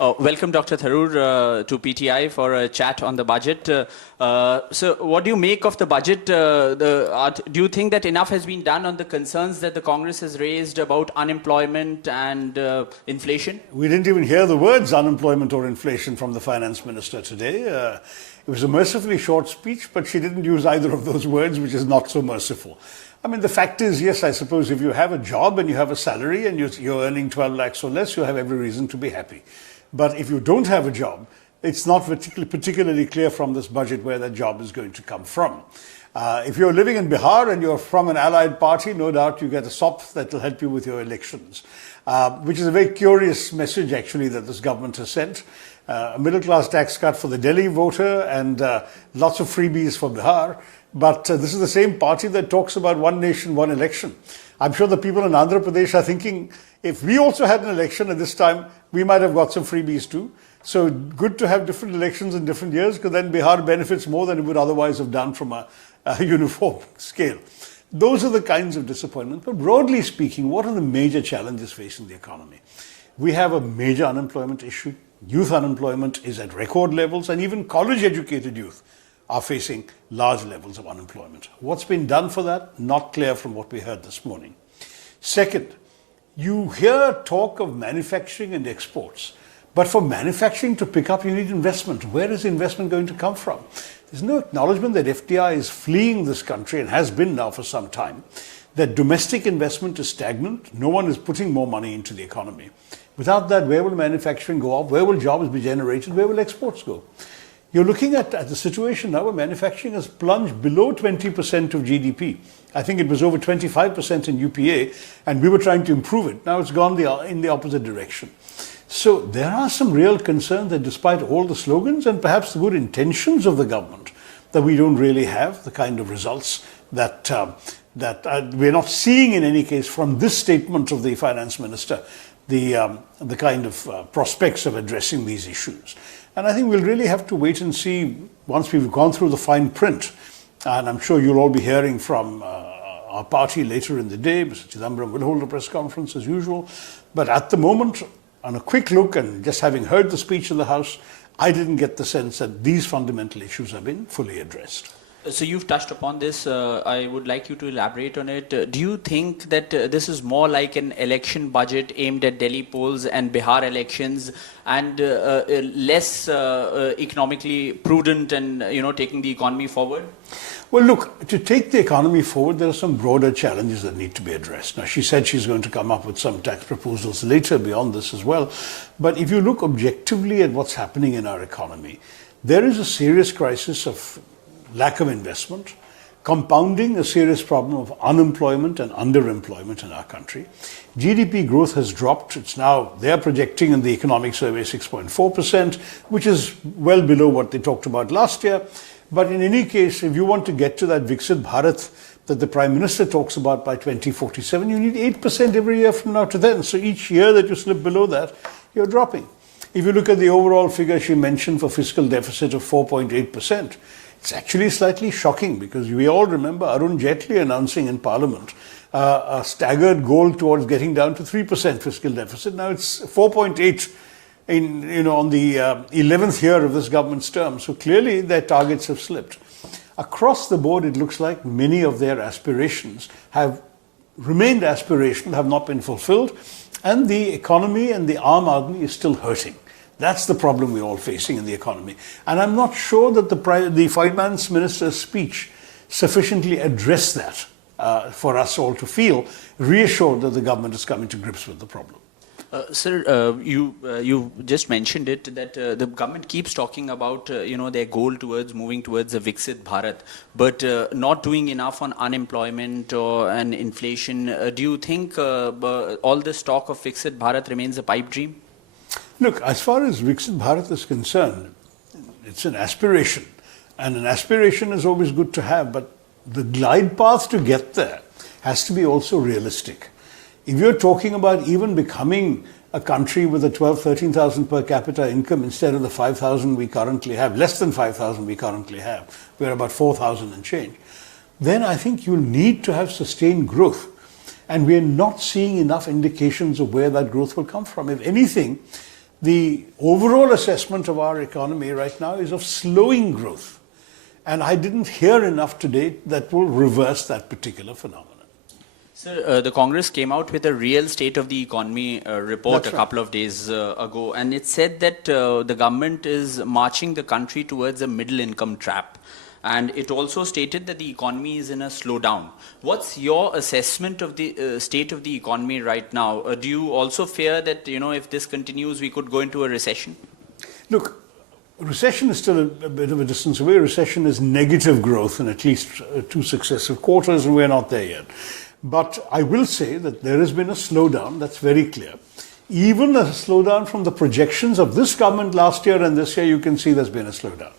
Welcome, Dr. Tharoor, to PTI for a chat on the budget. So what do you make of the budget? Do you think that enough has been done on the concerns that the Congress has raised about unemployment and inflation? We didn't even hear the words unemployment or inflation from the finance minister today. It was a mercifully short speech, but she didn't use either of those words, which is not so merciful. I mean, the fact is, yes, I suppose if you have a job and you have a salary and you're earning 12 lakhs or less, you have every reason to be happy. But if you don't have a job, it's not particularly clear from this budget where that job is going to come from. If you're living in Bihar and you're from an allied party, no doubt you get a SOP that will help you with your elections, which is a very curious message, actually, that this government has sent. A middle-class tax cut for the Delhi voter and lots of freebies for Bihar. But this is the same party that talks about one nation, one election. I'm sure the people in Andhra Pradesh are thinking, if we also had an election at this time, we might have got some freebies too. So good to have different elections in different years, because then Bihar benefits more than it would otherwise have done from a uniform scale. Those are the kinds of disappointments. But broadly speaking, what are the major challenges facing the economy? We have a major unemployment issue. Youth unemployment is at record levels, and even college-educated youth are facing large levels of unemployment. What's been done for that? Not clear from what we heard this morning. Second, you hear talk of manufacturing and exports, but for manufacturing to pick up, you need investment. Where is the investment going to come from? There's no acknowledgement that FDI is fleeing this country and has been now for some time, that domestic investment is stagnant. No one is putting more money into the economy. Without that, where will manufacturing go up? Where will jobs be generated? Where will exports go? You're looking at the situation now where manufacturing has plunged below 20% of GDP. I think it was over 25% in UPA, and we were trying to improve it. Now it's gone in the opposite direction. So there are some real concerns that despite all the slogans and perhaps the good intentions of the government, that we don't really have the kind of results that we're not seeing in any case from this statement of the finance minister, the kind of prospects of addressing these issues. And I think we'll really have to wait and see once we've gone through the fine print. And I'm sure you'll all be hearing from our party later in the day. Mr. Chidambaram will hold a press conference as usual. But at the moment, on a quick look and just having heard the speech in the House, I didn't get the sense that these fundamental issues have been fully addressed. So you've touched upon this. I would like you to elaborate on it. Do you think that this is more like an election budget aimed at Delhi polls and Bihar elections, and less economically prudent and taking the economy forward? Well, look, to take the economy forward, there are some broader challenges that need to be addressed. Now, she said she's going to come up with some tax proposals later beyond this as well. But if you look objectively at what's happening in our economy, there is a serious crisis of lack of investment, compounding a serious problem of unemployment and underemployment in our country. GDP growth has dropped. It's now, they're projecting in the economic survey 6.4%, which is well below what they talked about last year. But in any case, if you want to get to that Viksit Bharat that the Prime Minister talks about by 2047, you need 8% every year from now to then. So each year that you slip below that, you're dropping. If you look at the overall figure she mentioned for fiscal deficit of 4.8%, it's actually slightly shocking, because we all remember Arun Jaitley announcing in Parliament a staggered goal towards getting down to 3% fiscal deficit. Now it's 4.8 on the 11th year of this government's term. So clearly their targets have slipped. Across the board, it looks like many of their aspirations have remained aspirational, have not been fulfilled, and the economy and the Aam Aadmi is still hurting. That's the problem we're all facing in the economy. And I'm not sure that the finance minister's speech sufficiently addressed that for us all to feel reassured that the government is coming to grips with the problem. Sir, you just mentioned it, that the government keeps talking about their goal towards moving towards a Viksit Bharat, but not doing enough on unemployment and inflation. Do you think all this talk of Viksit Bharat remains a pipe dream? Look, as far as Viksit Bharat is concerned, it's an aspiration, and an aspiration is always good to have, but the glide path to get there has to be also realistic. If you're talking about even becoming a country with a 13,000 per capita income instead of the 5,000 we currently have, less than 5,000 we currently have, we're about 4,000 and change, then I think you'll need to have sustained growth. And we're not seeing enough indications of where that growth will come from. If anything, The overall assessment of our economy right now is of slowing growth. And I didn't hear enough today that will reverse that particular phenomenon. Sir, the Congress came out with a real state of the economy report That's a right. couple of days ago, and it said that the government is marching the country towards a middle income trap. And it also stated that the economy is in a slowdown. What's your assessment of the state of the economy right now? Do you also fear that, if this continues, we could go into a recession? Look, recession is still a bit of a distance away. Recession is negative growth in at least 2 successive quarters, and we're not there yet. But I will say that there has been a slowdown, that's very clear. Even a slowdown from the projections of this government last year and this year, you can see there's been a slowdown.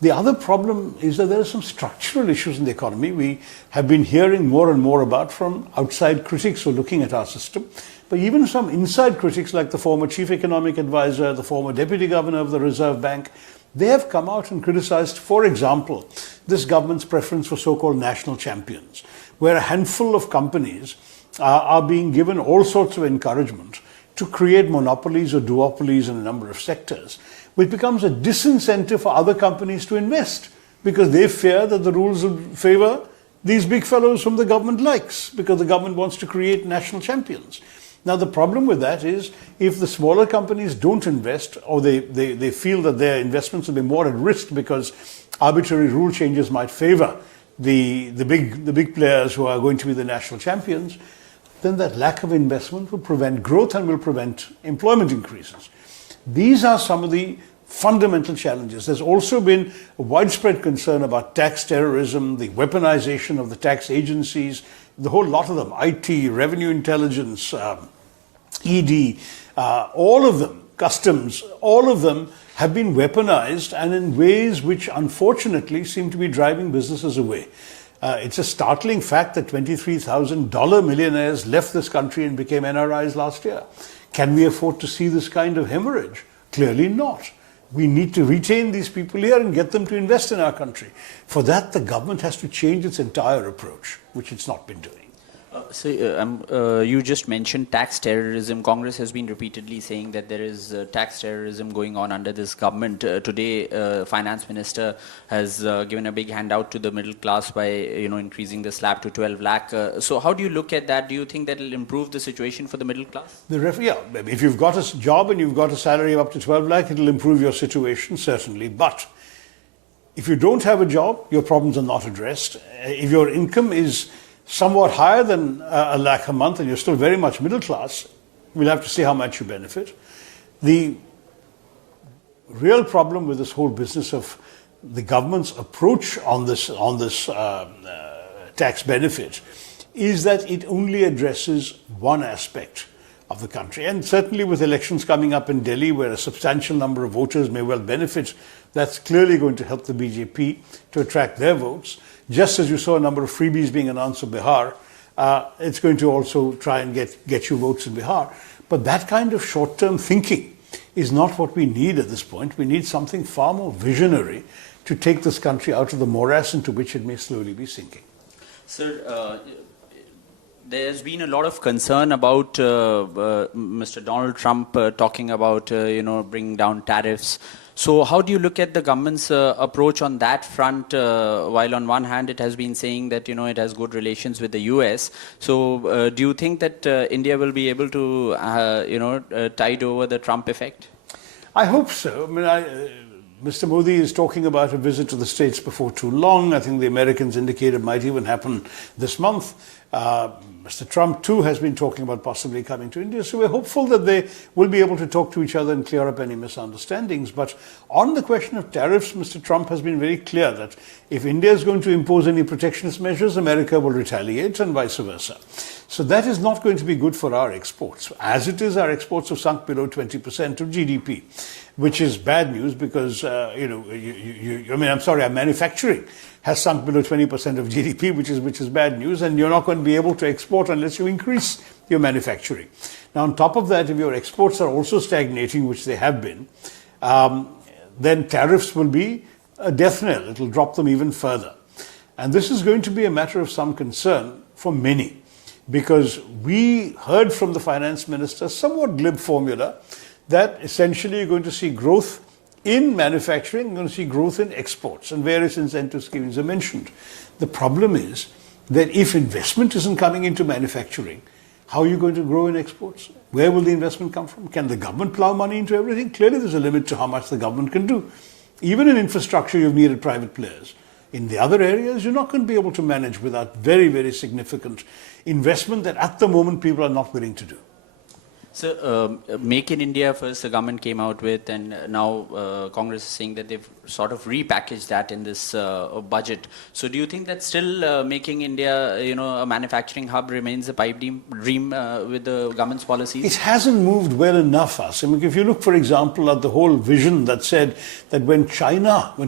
The other problem is that there are some structural issues in the economy we have been hearing more and more about from outside critics who are looking at our system. But even some inside critics like the former chief economic advisor, the former deputy governor of the Reserve Bank, they have come out and criticized, for example, this government's preference for so-called national champions, where a handful of companies are being given all sorts of encouragement to create monopolies or duopolies in a number of sectors, which becomes a disincentive for other companies to invest because they fear that the rules will favor these big fellows whom the government likes because the government wants to create national champions. Now, the problem with that is if the smaller companies don't invest or they feel that their investments will be more at risk because arbitrary rule changes might favor the big players who are going to be the national champions, then that lack of investment will prevent growth and will prevent employment increases. These are some of the fundamental challenges. There's also been a widespread concern about tax terrorism, the weaponization of the tax agencies, the whole lot of them, IT, revenue intelligence, ED, all of them, customs, all of them have been weaponized and in ways which unfortunately seem to be driving businesses away. It's a startling fact that $23,000 millionaires left this country and became NRIs last year. Can we afford to see this kind of hemorrhage? Clearly not. We need to retain these people here and get them to invest in our country. For that, the government has to change its entire approach, which it's not been doing. You just mentioned tax terrorism. Congress has been repeatedly saying that there is tax terrorism going on under this government. Today, Finance Minister has given a big handout to the middle class by increasing the slab to 12 lakh. So how do you look at that? Do you think that will improve the situation for the middle class? If you've got a job and you've got a salary of up to 12 lakh, it'll improve your situation, certainly. But if you don't have a job, your problems are not addressed. If your income is somewhat higher than a lakh a month and you're still very much middle class, we'll have to see how much you benefit. The real problem with this whole business of the government's approach on this tax benefit is that it only addresses one aspect of the country. And certainly with elections coming up in Delhi, where a substantial number of voters may well benefit, that's clearly going to help the BJP to attract their votes. Just as you saw a number of freebies being announced for Bihar, it's going to also try and get you votes in Bihar. But that kind of short-term thinking is not what we need at this point. We need something far more visionary to take this country out of the morass into which it may slowly be sinking. Sir, there's been a lot of concern about Mr. Donald Trump talking about, bringing down tariffs. So how do you look at the government's approach on that front? While on one hand it has been saying that it has good relations with the US. So do you think that India will be able to tide over the Trump effect? I hope so. Mr. Modi is talking about a visit to the States before too long. I think the Americans indicate it might even happen this month. Mr. Trump, too, has been talking about possibly coming to India. So we're hopeful that they will be able to talk to each other and clear up any misunderstandings. But on the question of tariffs, Mr. Trump has been very clear that if India is going to impose any protectionist measures, America will retaliate and vice versa. So that is not going to be good for our exports. As it is, our exports have sunk below 20% of GDP, which is bad news because, our manufacturing has sunk below 20% of GDP, which is bad news, and you're not going to be able to export unless you increase your manufacturing. Now, on top of that, if your exports are also stagnating, which they have been, then tariffs will be a death knell. It will drop them even further. And this is going to be a matter of some concern for many, because we heard from the finance minister somewhat glib formula that essentially you're going to see growth in manufacturing, you're going to see growth in exports, and various incentive schemes are mentioned. The problem is that if investment isn't coming into manufacturing, how are you going to grow in exports? Where will the investment come from? Can the government plow money into everything? Clearly there's a limit to how much the government can do. Even in infrastructure, you've needed private players. In the other areas, you're not going to be able to manage without very, very significant investment that at the moment people are not willing to do. So, Make in India first the government came out with, and now Congress is saying that they've sort of repackaged that in this budget. So, do you think that still making India, a manufacturing hub remains a pipe dream with the government's policies? It hasn't moved well enough, us. I mean, if you look, for example, at the whole vision that said that when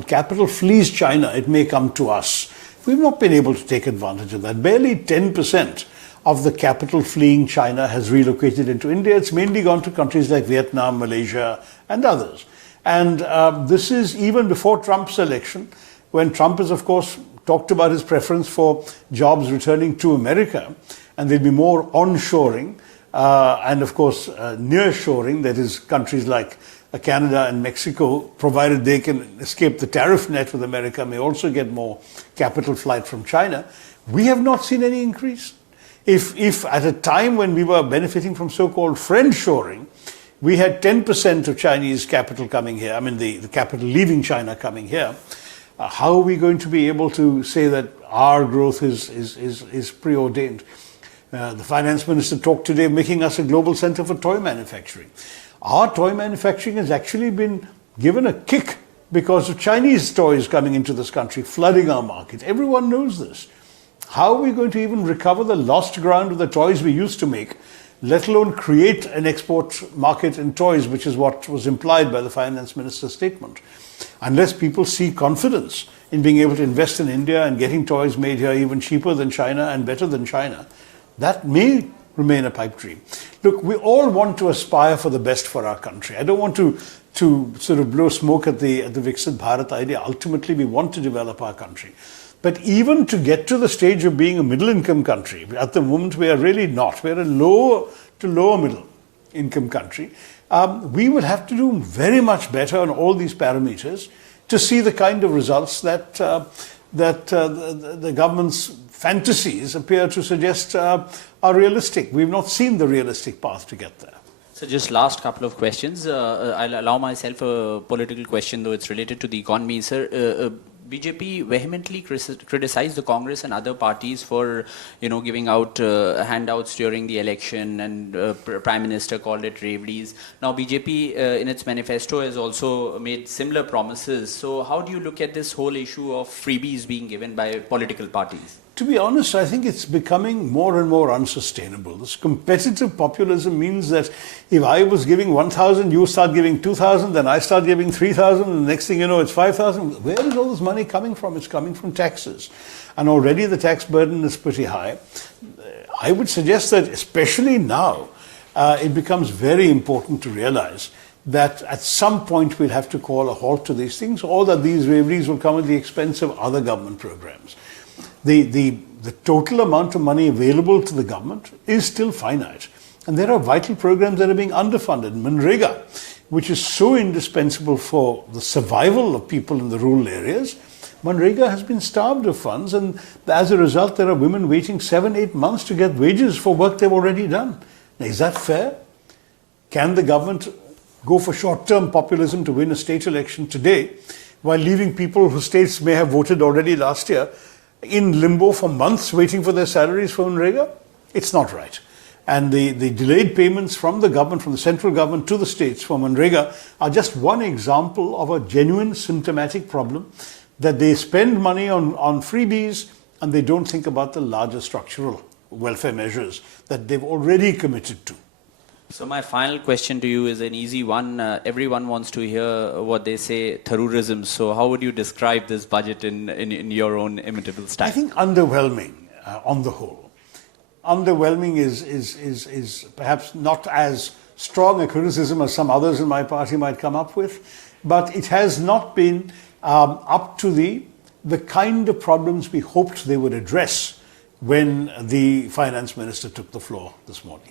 capital flees China, it may come to us. We've not been able to take advantage of that. Barely 10% of the capital fleeing China has relocated into India. It's mainly gone to countries like Vietnam, Malaysia, and others. And this is even before Trump's election, when Trump has, of course, talked about his preference for jobs returning to America, and there'll be more onshoring, and of course, nearshoring, that is, countries like Canada and Mexico, provided they can escape the tariff net with America, may also get more capital flight from China. We have not seen any increase. If at a time when we were benefiting from so-called friendshoring, we had 10% of Chinese capital coming here, I mean the capital leaving China coming here, how are we going to be able to say that our growth is preordained? The finance minister talked today of making us a global center for toy manufacturing. Our toy manufacturing has actually been given a kick because of Chinese toys coming into this country, flooding our market. Everyone knows this. How are we going to even recover the lost ground of the toys we used to make, let alone create an export market in toys, which is what was implied by the finance minister's statement? Unless people see confidence in being able to invest in India and getting toys made here even cheaper than China and better than China, that may remain a pipe dream. Look, we all want to aspire for the best for our country. I don't want to sort of blow smoke at the Viksit Bharat idea. Ultimately, we want to develop our country. But even to get to the stage of being a middle-income country, at the moment we are really not. We're a low to lower middle-income country. We will have to do very much better on all these parameters to see the kind of results that the government's fantasies appear to suggest are realistic. We've not seen the realistic path to get there. So just last couple of questions. I'll allow myself a political question, though it's related to the economy, sir. BJP vehemently criticized the Congress and other parties for, giving out handouts during the election, and Prime Minister called it Revdies. Now BJP in its manifesto has also made similar promises. So how do you look at this whole issue of freebies being given by political parties? To be honest, I think it's becoming more and more unsustainable. This competitive populism means that if I was giving 1,000, you start giving 2,000, then I start giving 3,000, and the next thing you know, it's 5,000. Where is all this money coming from? It's coming from taxes. And already the tax burden is pretty high. I would suggest that especially now, it becomes very important to realize that at some point we'll have to call a halt to these things, or that these reveries will come at the expense of other government programs. The total amount of money available to the government is still finite. And there are vital programs that are being underfunded. Manrega, which is so indispensable for the survival of people in the rural areas, Manrega has been starved of funds, and as a result there are women waiting 7-8 months to get wages for work they've already done. Now, is that fair? Can the government go for short-term populism to win a state election today while leaving people whose states may have voted already last year in limbo for months waiting for their salaries from Manrega? It's not right. And the delayed payments from the government, from the central government to the states for Manrega are just one example of a genuine symptomatic problem, that they spend money on freebies and they don't think about the larger structural welfare measures that they've already committed to. So my final question to you is an easy one. Everyone wants to hear what they say, Tharurism. So how would you describe this budget in your own imitable style? I think underwhelming on the whole. Underwhelming is perhaps not as strong a criticism as some others in my party might come up with, but it has not been up to the kind of problems we hoped they would address when the finance minister took the floor this morning.